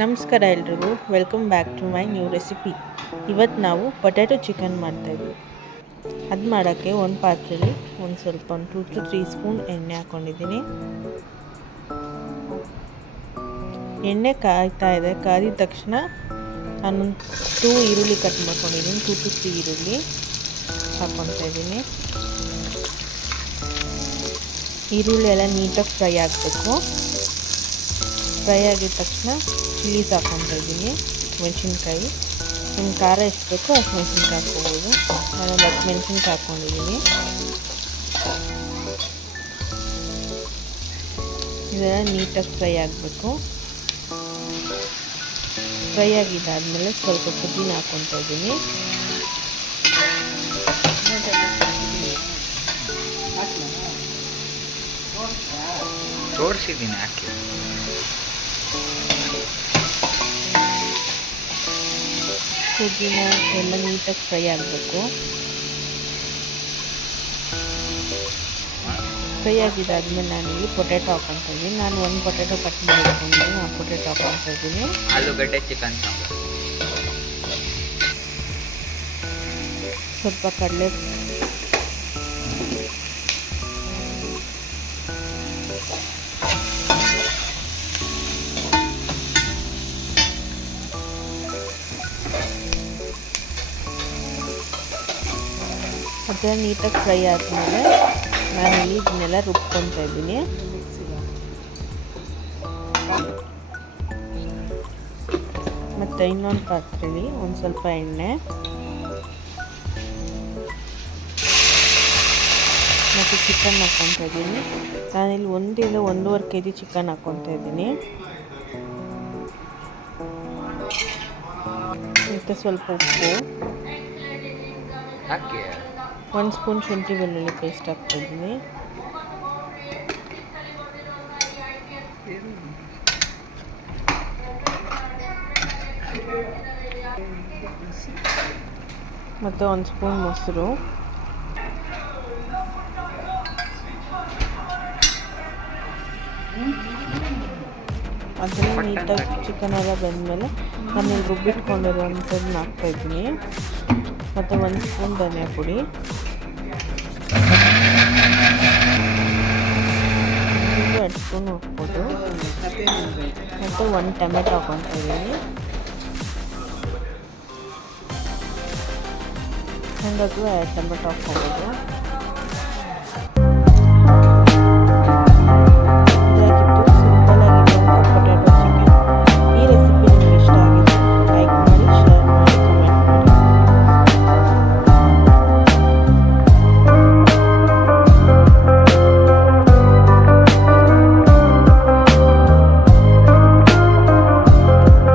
ನಮಸ್ಕಾರ ಎಲ್ರಿಗೂ, welcome back to my new recipe. ಇವತ್ತು ನಾವು ಪೊಟ್ಯಾಟೊ ಚಿಕನ್ ಮಾಡ್ತಾಯಿದ್ವಿ. ಅದು ಮಾಡೋಕ್ಕೆ ಒಂದು ಪಾತ್ರೆಯಲ್ಲಿ ಒಂದು 2 to 3 ಸ್ಪೂನ್ ಎಣ್ಣೆ ಹಾಕ್ಕೊಂಡಿದ್ದೀನಿ. ಎಣ್ಣೆ ಕಾಯ್ತಾ ಇದೆ. ಕಾದಿದ ತಕ್ಷಣ ನಾನೊಂದು 2 ಈರುಳ್ಳಿ ಕಟ್ ಮಾಡ್ಕೊಂಡಿದ್ದೀನಿ. 2 to 3 ಈರುಳ್ಳಿ ಹಾಕ್ಕೊತಾ ಇದ್ದೀನಿ. ಈರುಳ್ಳಿ ಎಲ್ಲ ನೀಟಾಗಿ ಫ್ರೈ ಆಗಬೇಕು. ಫ್ರೈ ಆಗಿದ ತಕ್ಷಣ ಚಿಲ್ಲೀಸ್ ಹಾಕ್ಕೊತಾ ಇದ್ದೀನಿ. ಮೆಣಸಿನ್ಕಾಯಿ, ನಿಮ್ಮ ಖಾರ ಎಷ್ಟು ಬೇಕೋ ಅಷ್ಟು ಮೆಣಸಿನ್ಕಾಯಿ ಹಾಕ್ಕೋಬೋದು. ನಾನು 10 ಮೆಣಸಿನ್ಕಾಯಿ ಹಾಕ್ಕೊಂಡಿದ್ದೀನಿ. ಇದೆಲ್ಲ ನೀಟಾಗಿ ಫ್ರೈ ಆಗಬೇಕು. ಫ್ರೈ ಆಗಿದ್ದಾದಮೇಲೆ ಸ್ವಲ್ಪ ಪುದೀನ ಹಾಕ್ಕೊತಾ ಇದ್ದೀನಿ. ತೋರಿಸಿದ್ದೀನಿ ಹಾಕಿ. ಪುದೀನ ಎಲ್ಲ ನೀಟಾಗಿ ಫ್ರೈ ಆಗಬೇಕು. ಫ್ರೈ ಆಗಿದ್ದಾದ್ಮೇಲೆ ನಾನಿಲ್ಲಿ ಪೊಟ್ಯಾಟೊ ಹಾಕ್ಕೊತಾ ಇದ್ದೀನಿ. ನಾನು ಒಂದು ಪೊಟ್ಯಾಟೊ ಕಟ್ ಮಾಡಿಟ್ಕೊಂಡಿದ್ದೀನಿ. ಆ ಪೊಟ್ಯಾಟೊ ಹಾಕ್ಕೊತಾ ಇದ್ದೀನಿ. ಆಲೂಗಡ್ಡೆ ಚಿಕನ್ ಸಾಂಬಾರು, ಸ್ವಲ್ಪ ಕಡಲೆ, ಅದೆಲ್ಲ ನೀಟಾಗಿ ಫ್ರೈ ಆದಮೇಲೆ ನಾನಿಲ್ಲಿ ಇದನ್ನೆಲ್ಲ ರುಬ್ಕೊತಾ ಇದ್ದೀನಿ. ಮತ್ತು ಇನ್ನೊಂದು ಪಾತ್ರೆಯಲ್ಲಿ ಒಂದು ಸ್ವಲ್ಪ ಎಣ್ಣೆ ಮತ್ತು ಚಿಕನ್ ಹಾಕ್ಕೊತಾ ಇದ್ದೀನಿ. ನಾನಿಲ್ಲಿ 1 ಇಂದ 1.5 kg ಚಿಕನ್ ಹಾಕ್ಕೊತಾ ಇದ್ದೀನಿ. ಮತ್ತು ಸ್ವಲ್ಪ ಉಪ್ಪು, ಹಾಕಿ 1 ಸ್ಪೂನ್ ಶುಂಠಿ ಬೆಳ್ಳುಳ್ಳಿ ಪೇಸ್ಟ್ ಹಾಕ್ತಾಯಿದ್ದೀನಿ. ಮತ್ತು 1 ಸ್ಪೂನ್ ಮೊಸರು, ಅದನ್ನು ನೀಟಾಗಿ ಚಿಕನ್ ಎಲ್ಲ ಬೆಂದಮೇಲೆ ನಾನು ಇಲ್ಲಿ ರುಬ್ಬಿಟ್ಕೊಂಡಿರೋಂಥದ್ದನ್ನ ಹಾಕ್ತಾಯಿದ್ದೀನಿ. ಮತ್ತು 1 ಸ್ಪೂನ್ ಧನಿಯಾ ಪುಡಿ, 2 ಸ್ಪೂನ್ ಹಾಕ್ಬೋದು. ಮತ್ತು 1 ಟೊಮೆಟೊ ಹಾಕ್ಕೊತಾ ಇದ್ದೀನಿ. ಹಾಗಾಗಿ 2 ಟೊಮೆಟೊ ಹಾಕ್ಕೊಬೋದು.